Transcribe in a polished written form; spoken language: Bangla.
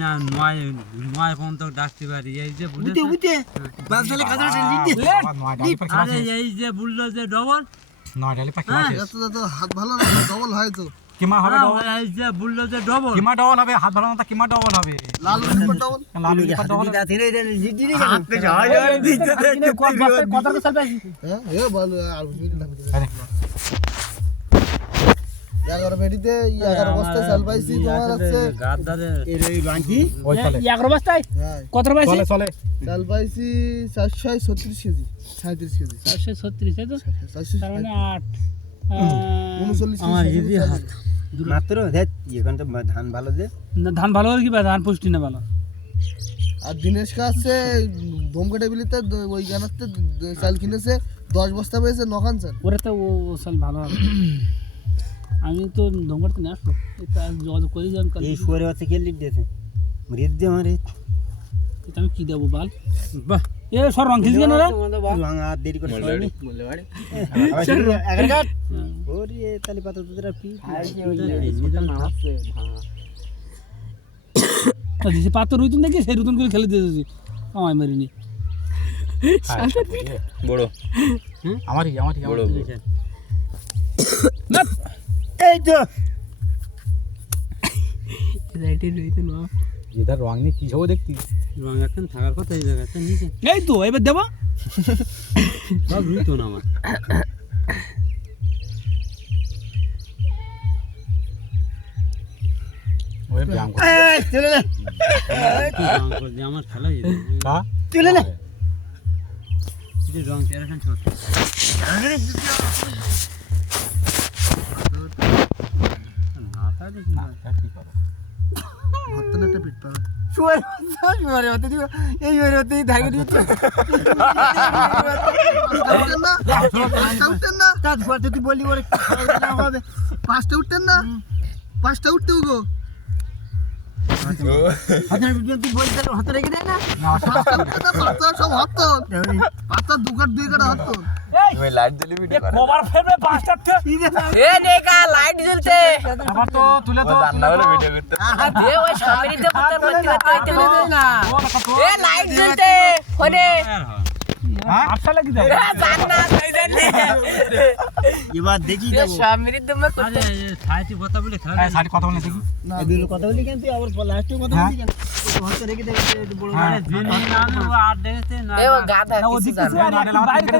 না নয় নয় পর্যন্ত ডাকতে পারি এই যে উঠে উঠে বাসলে কাজটা আরে এই যে বললো যে ডবল নয় ডালে পাখি এত তো হাত ভালো না ডবল হয় তো কিমা হবে ডবল এই যে বললো যে ডবল কিমা ডবল হবে হাত ভালো না কিমা ডবল হবে লাল উলিপার ডবল লাল লিপার ডবল হাত থেকে হয় আর দিতে দেখতে কত সাল পাইছি হ্যাঁ এ বল আর আরে 11 বেডিতে 11 বস্তা সাল পাইছি তোমার আছে গাদারে এই বাঁকি ওই চলে 11 বস্তায় হ্যাঁ কত পাইছি চলে চলে সাল পাইছি 436 কেজি 37 কেজি 436 তাই তো 436 তার মানে 39 আমার জিবি হাত মাত্র দেখ এখন তো ধান ভালো দে ধান ভালো হলে কি বা ধান পুষ্টি না ভালো আর দিনেশ কাছে ধমকাটা বিলিতে ওই গানাতে চাল কিনেছে 10 বস্তা পেয়েছে নখান স্যার ওরে তো ও সাল ভালো হবে আমি তো দমকাতে না আসলো এটা যোগাযোগ করি জান কাল এই শুয়ারে আছে কে লিড দিয়েছে রিদ দে মারে এটা আমি কি দেব বাল বাহ এ সর রং খিলছে না রে ভাঙা আর দেরি করে সরনি বললে বাড়ি আগে কাট ওরে তালি পাতা তোরা পি যে পাথর রুতুন দেখি সেই রুতুন করে খেলে দিয়েছি আমায় মারিনি বড় আমারই বড় না এই তো রাইটে রইতো না এদার রং নিয়ে কি হবে দেখতি রং এখন থাকার কথা এই জায়গাতে নিচে এই তো এবার দেব সব রুইতো না আমার ওই ব্যায়াম করে এই চলে না রং করলে আমার খেলাই কা চলে না যে রং তেরোখান ছোট কি করো ভর্তন একটা পিট পা শুয়ারে হতে দিব এই শুয়ারে হতে ধাগে দিচ্ছে উঠতেন না উঠতেন না কাজ করতে তুই বললি ওরে হবে 5টা উঠতেন না 5টা উঠতে গো হাতে তুই বলতে হাতে রেখে দে না 5টা উঠতে না 5টা সব হত্তন 5টা দুই কাটা হত্তন তুমি লাইট দিলি ভিডিও করে কভার ফেলবে পাঁচটা এ নেকা লাইট জ্বলছে আবার তো তুলে তো রান্না হলে ভিডিও করতে এ ওই সামনেতে পুত্তর মধ্যে লাইট জ্বলছে না এ লাইট জ্বলছে ওনে আচ্ছা লাগি দাও জান না যাইছেন এবার দেখি এ সামনের দমে করতে আরে ছাইটি কথা বলে খেলা এই সাইড কথা বলে দেখি এগুলো কথা বলি কেন তুই আবার লাস্টে কথা বলি কেন হাতে রেখে দে বড় আরে জেনে না ও আর দেখতে না এ ও গাধা না ও কিছু দিকে জানে না। বাইরে